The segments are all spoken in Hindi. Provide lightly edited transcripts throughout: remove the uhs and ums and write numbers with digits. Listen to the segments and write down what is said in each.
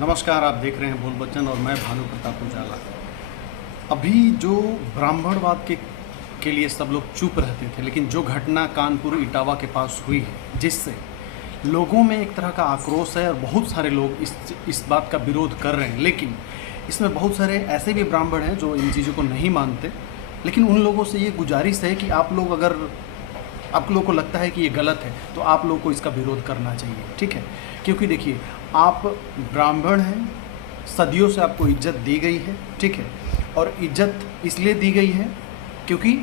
नमस्कार, आप देख रहे हैं बोल बच्चन और मैं भानु प्रताप उजाला। अभी जो ब्राह्मणवाद के लिए सब लोग चुप रहते थे, लेकिन जो घटना कानपुर इटावा के पास हुई है, जिससे लोगों में एक तरह का आक्रोश है और बहुत सारे लोग इस बात का विरोध कर रहे हैं। लेकिन इसमें बहुत सारे ऐसे भी ब्राह्मण हैं जो इन चीज़ों को नहीं मानते। लेकिन उन लोगों से ये गुजारिश है कि आप लोग अगर आप लोगों को लगता है कि ये गलत है तो आप लोग को इसका विरोध करना चाहिए, ठीक है। क्योंकि देखिए, आप ब्राह्मण हैं, सदियों से आपको इज्जत दी गई है, ठीक है। और इज्जत इसलिए दी गई है क्योंकि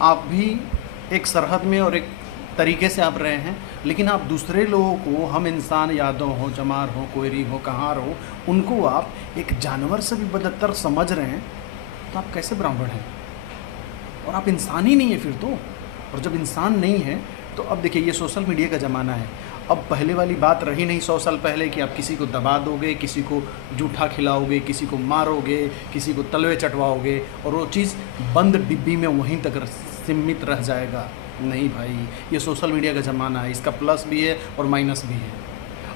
आप भी एक सरहद में और एक तरीके से आप रहे हैं। लेकिन आप दूसरे लोगों को, हम इंसान, यादव हो, चमार हो, कोयरी हो, कहार हो, उनको आप एक जानवर से भी बदतर समझ रहे हैं, तो आप कैसे ब्राह्मण हैं? और आप इंसान ही नहीं है फिर तो। और जब इंसान नहीं है तो अब देखिए, ये सोशल मीडिया का ज़माना है। अब पहले वाली बात रही नहीं 100 साल पहले कि आप किसी को दबा दोगे, किसी को जूठा खिलाओगे, किसी को मारोगे, किसी को तलवे चटवाओगे और वो चीज़ बंद डिब्बी में वहीं तक सीमित रह जाएगा। नहीं भाई, ये सोशल मीडिया का ज़माना है, इसका प्लस भी है और माइनस भी है।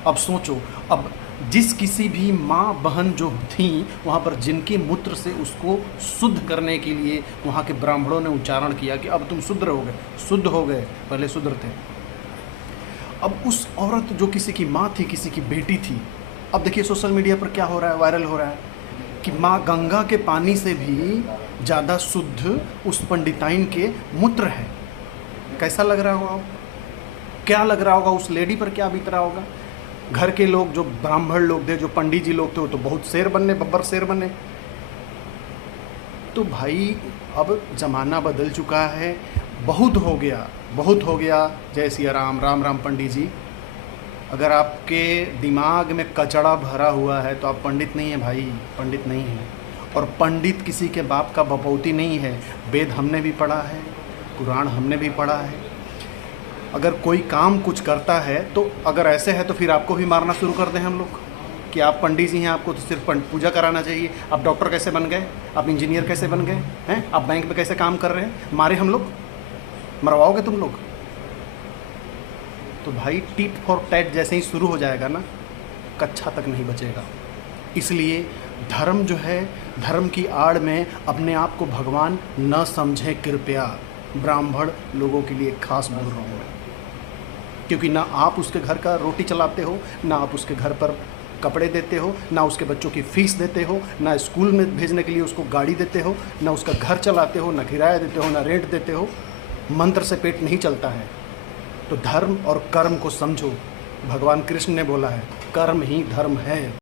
अब सोचो, अब जिस किसी भी माँ बहन जो थी वहाँ पर, जिनके मूत्र से उसको शुद्ध करने के लिए वहाँ के ब्राह्मणों ने उच्चारण किया कि अब तुम शुद्ध हो गए, पहले शुद्ध थे। अब उस औरत जो किसी की माँ थी, किसी की बेटी थी, अब देखिए सोशल मीडिया पर क्या हो रहा है, वायरल हो रहा है कि माँ गंगा के पानी से भी ज़्यादा शुद्ध उस पंडिताइन के मूत्र है। कैसा लग रहा होगा? क्या लग रहा होगा उस लेडी पर? क्या बीत रहा होगा? घर के लोग, जो ब्राह्मण लोग थे, जो पंडित जी लोग थे, वो तो बहुत शेर बने, बब्बर शेर बने। तो भाई, अब ज़माना बदल चुका है, बहुत हो गया। जय सिया राम, राम राम। पंडित जी, अगर आपके दिमाग में कचड़ा भरा हुआ है तो आप पंडित नहीं हैं भाई, पंडित नहीं हैं। और पंडित किसी के बाप का बपौती नहीं है। वेद हमने भी पढ़ा है, कुरान हमने भी पढ़ा है। अगर कोई काम कुछ करता है तो अगर ऐसे है तो फिर आपको भी मारना शुरू कर दें हम लोग कि आप पंडित जी हैं, आपको तो सिर्फ पूजा कराना चाहिए। आप डॉक्टर कैसे बन गए? आप इंजीनियर कैसे बन गए हैं? आप बैंक में कैसे काम कर रहे हैं? मारे हम लोग? मरवाओगे तुम लोग? तो भाई, टीट फॉर टैट जैसे ही शुरू हो जाएगा ना, कच्छा तक नहीं बचेगा। इसलिए धर्म जो है, धर्म की आड़ में अपने आप को भगवान न समझें कृपया। ब्राह्मण लोगों के लिए खास बोल रहा हूँ मैं, क्योंकि ना आप उसके घर का रोटी चलाते हो, ना आप उसके घर पर कपड़े देते हो, ना उसके बच्चों की फीस देते हो, ना स्कूल में भेजने के लिए उसको गाड़ी देते हो, ना उसका घर चलाते हो, ना किराया देते हो, ना रेंट देते हो। मंत्र से पेट नहीं चलता है। तो धर्म और कर्म को समझो। भगवान कृष्ण ने बोला है, कर्म ही धर्म है।